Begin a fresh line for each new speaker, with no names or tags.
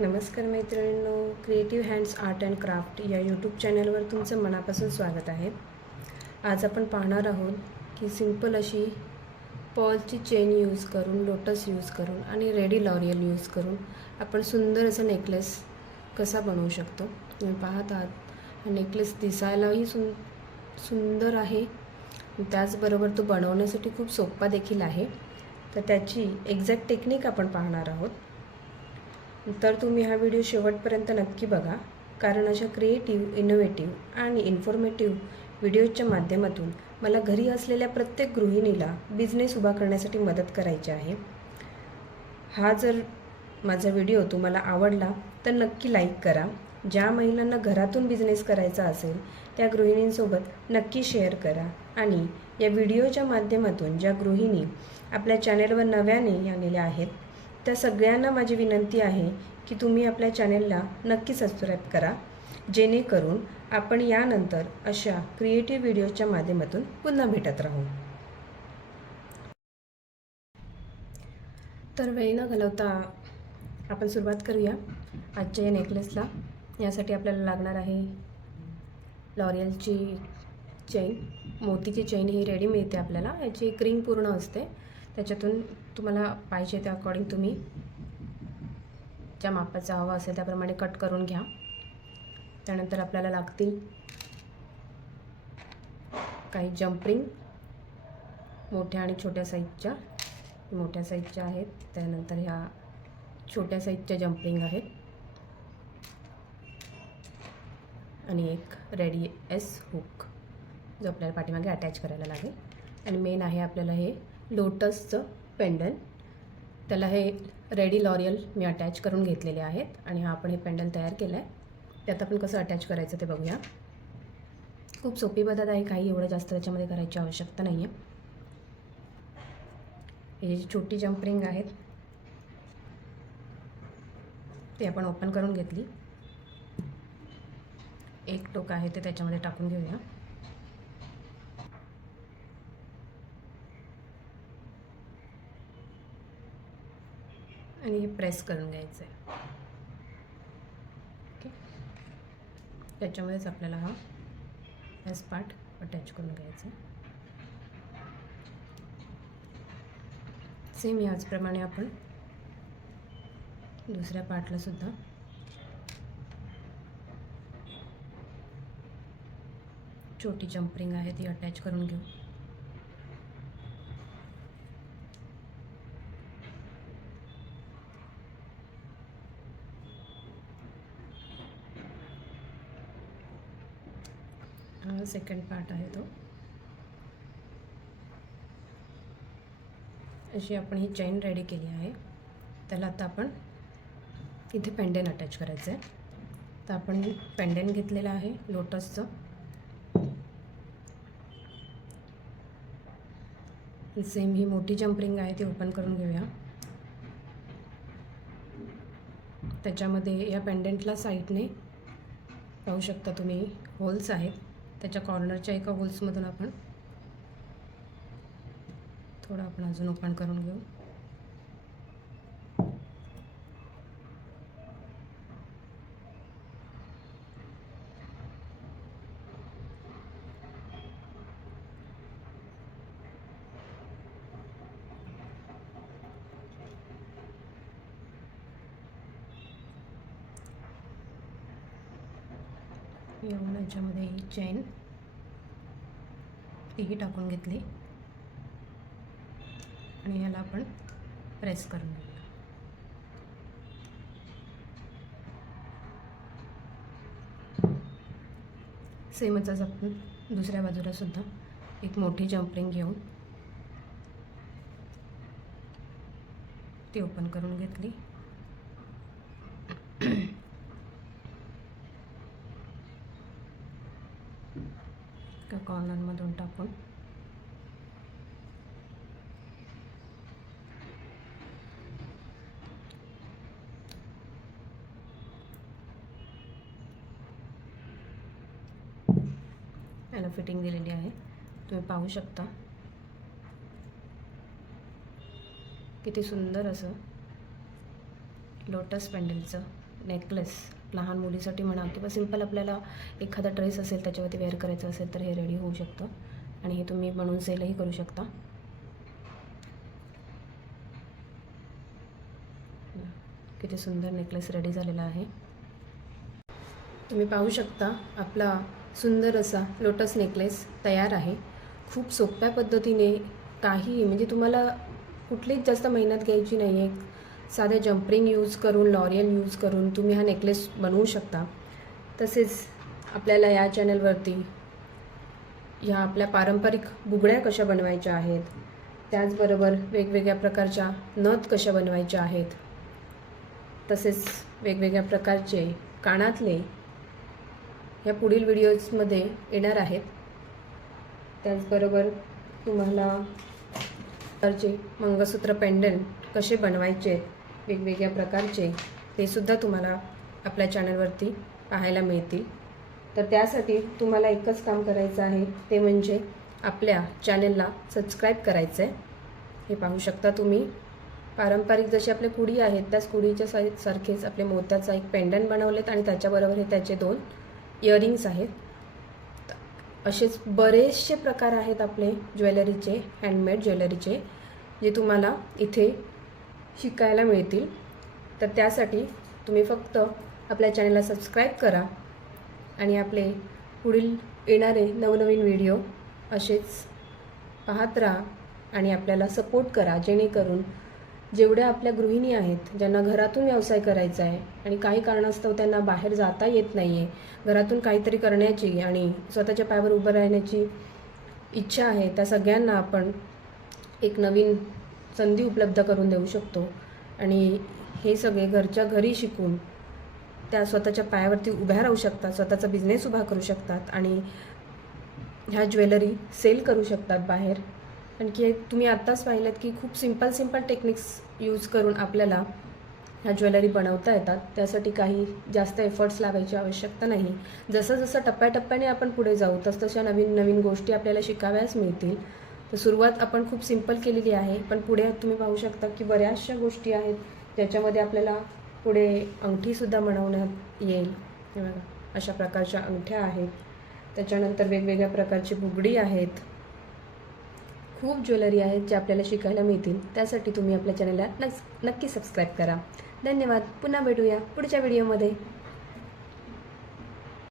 नमस्कार मैत्रिणींनो creative hands art and craft या यूट्यूब चॅनलवर तुमचं मनापासून स्वागत आहे. आज आपण पाहणार आहोत की सिंपल अशी पॉलची चेन यूज करून लोटस यूज करून आणि रेडी लॉरियल यूज करून आपण सुंदर असं नेकलेस कसा बनवू शकतो. तुम्ही पाहत आहात हा नेकलेस दिसायलाही सुं सुंदर आहे. त्याचबरोबर तो बनवण्यासाठी खूप सोपा देखील आहे. तर त्याची एक्झॅक्ट टेक्निक आपण पाहणार आहोत. तर तुम्ही हा व्हिडिओ शेवटपर्यंत नक्की बघा. कारण अशा क्रिएटिव्ह इनोव्हेटिव्ह आणि इन्फॉर्मेटिव्ह व्हिडिओच्या माध्यमातून मला घरी असलेल्या प्रत्येक गृहिणीला बिझनेस उभा करण्यासाठी मदत करायची आहे. हा जर माझा व्हिडिओ तुम्हाला आवडला तर नक्की लाईक करा. ज्या महिलांना घरातून बिझनेस करायचा असेल त्या गृहिणींसोबत नक्की शेअर करा. आणि या व्हिडिओच्या माध्यमातून ज्या गृहिणी आपल्या चॅनेलवर नव्याने आलेल्या आहेत त्या सगळ्यांना माझी विनंती आहे की तुम्ही आपल्या चॅनेलला नक्की सबस्क्राईब करा जेणेकरून आपण यानंतर अशा क्रिएटिव्ह व्हिडिओच्या माध्यमातून पुन्हा भेटत राहू. तर वेळ न घालवता आपण सुरुवात करूया आजच्या या नेकलेसला यासाठी आपल्याला लागणार आहे लॉरियलची चेन मोतीची चेन ही रेडी मिळते आपल्याला. याची एक रिंग पूर्ण असते. त्याच्यातून तुम्हाला पाहिजे त्या अकॉर्डिंग तुम्ही. ज्या मापाचा हवा असेल त्याप्रमाणे कट करून घ्या. त्यानंतर आपल्याला लागतील काही जम्परिंग मोठ्या आणि छोट्या साईजच्या मोठ्या साईजच्या आहेत. त्यानंतर ह्या छोट्या साईजच्या जम्परिंग आहेत. आणि एक रेडी एस हुक जो आपल्याला पाठीमागे अटॅच करायला लागेल. आणि मेन आहे आपल्याला हे लोटसचं पेंडल. त्याला हे रेडी लॉरियल मी अटॅच करून घेतलेले आहेत आणि हा आपण हे पेंडल तयार केलं आहे त्यात आपण कसं अटॅच करायचं ते बघूया. खूप सोपी पद्धत आहे काही एवढं जास्त त्याच्यामध्ये करायची आवश्यकता नाही आहे हे जी छोटी जम्परिंग आहेत ते आपण ओपन करून घेतली. एक टोक आहे ते त्याच्यामध्ये टाकून घेऊया. आणि हे प्रेस करून घ्यायचं आहे ओके. त्याच्यामध्येच आपल्याला हा एस पार्ट अटॅच करून घ्यायचा आहे सेम याचप्रमाणे आपण दुसऱ्या पार्टला सुद्धा. छोटी जम्परिंग आहे ती अटॅच करून घेऊ. सेकंड पार्ट आहे तो. अशी आपण ही चेन रेडी केली आहे. त्याला आता आपण इथे पेंडेन अटॅच करायचं आहे. तर आपण पेंडेन घेतलेलं आहे लोटसचं सेम ही मोठी जम्परिंग आहे ती ओपन करून घेऊया. त्याच्यामध्ये या पेंडेंटला साईडने पाहू शकता तुम्ही होल्स आहेत. त्याच्या कॉर्नरच्या एका होल्समधून आपण थोडं आपण अजून ओपन करून घेऊ. येऊन याच्यामध्ये ही चेन तीही टाकून घेतली. आणि ह्याला आपण प्रेस करून सेमच आपण दुसऱ्या बाजूला सुद्धा एक मोठी जम्परिंग घेऊन ती ओपन करून घेतली. एका कॉर्नरमधून टाकून. याला फिटिंग दिलेली आहे. तुम्ही पाहू शकता. किती सुंदर असं लोटस पेंडलचं नेकलेस लहान मुलीसाठी म्हणा किंवा सिंपल आपल्याला एखादा ड्रेस असेल त्याच्यावरती वेअर करायचं असेल तर हे रेडी होऊ शकतं. आणि हे तुम्ही बनवून सेलही करू शकता. किती सुंदर नेकलेस रेडी झालेला आहे. तुम्ही पाहू शकता आपला सुंदर असा लोटस नेकलेस तयार आहे. खूप सोप्या पद्धतीने काही म्हणजे तुम्हाला कुठलीच जास्त मेहनत घ्यायची नाही आहे साधे जम्परिंग यूज करून लॉरियल यूज करून तुम्ही हा नेकलेस बनवू शकता. तसेच आपल्याला या चॅनलवरती ह्या आपल्या पारंपरिक बुगड्या कशा बनवायच्या आहेत त्याचबरोबर वेगवेगळ्या प्रकारच्या नथ कशा बनवायच्या आहेत तसेच वेगवेगळ्या प्रकारचे कानातले या पुढील व्हिडिओजमध्ये येणार आहेत. त्याचबरोबर तुम्हाला प्रकारचे मंगळसूत्र पेंडंट कसे बनवायचे? वेगवेगळ्या प्रकारचे ते सुद्धा तुम्हाला आपल्या चॅनलवरती पाहायला मिळतील. तर त्यासाठी तुम्हाला एकच काम करायचं आहे ते म्हणजे आपल्या चॅनलला सबस्क्राईब करायचं आहे हे पाहू शकता तुम्ही. पारंपरिक जशी आपले कुडी आहेत त्याच कुडीच्या सारखेच आपले मोत्याचा एक पेंडंट बनवलेत आणि त्याच्याबरोबर हे त्याचे दोन इयरिंग्स आहेत. असेच बरेचसे प्रकार आहेत आपले ज्वेलरीचे हँडमेड ज्वेलरीचे जे तुम्हाला इथे शिकायला मिळतील. तर त्यासाठी तुम्ही फक्त आपल्या चॅनलला सबस्क्राईब करा आणि आपले पुढील येणारे नवनवीन व्हिडिओ असेच पाहत राहा आणि आपल्याला सपोर्ट करा जेणेकरून जेवढ्या आपल्या गृहिणी आहेत ज्यांना घरातून व्यवसाय करायचा आहे आणि काही कारणास्तव त्यांना बाहेर जाता येत नाही आहे घरातून काहीतरी करण्याची आणि स्वतःच्या पायावर उभं राहण्याची इच्छा आहे त्या सगळ्यांना आपण एक नवीन संधी उपलब्ध करून देऊ शकतो. आणि हे सगळे घरच्या घरी शिकून त्या स्वतःच्या पायावरती उभ्या राहू शकतात स्वतःचा बिझनेस उभा करू शकतात आणि ह्या ज्वेलरी सेल करू शकतात बाहेर. आणखी एक तुम्ही आत्ताच पाहिलं की खूप सिंपल सिंपल टेक्निक्स यूज करून आपल्याला ह्या ज्वेलरी बनवता येतात. त्यासाठी काही जास्त एफर्ट्स लावायची आवश्यकता नाही. जसं जसं टप्प्याटप्प्याने आपण पुढे जाऊ तसतशा नवीन नवीन गोष्टी आपल्याला शिकाव्याच मिळतील. तर सुरुवात आपण खूप सिंपल केलेली आहे पण पुढे तुम्ही पाहू शकता की बऱ्याचशा गोष्टी आहेत ज्याच्यामध्ये आपल्याला पुढे अंगठीसुद्धा बनवण्यात येईल. अशा प्रकारच्या अंगठ्या आहेत. त्याच्यानंतर वेगवेगळ्या प्रकारची बुगडी आहेत. खूप ज्वेलरी आहेत ज्या आपल्याला शिकायला मिळतील. त्यासाठी तुम्ही आपल्या चॅनलला नक्की सबस्क्राईब करा. धन्यवाद. पुन्हा भेटूया पुढच्या व्हिडिओमध्ये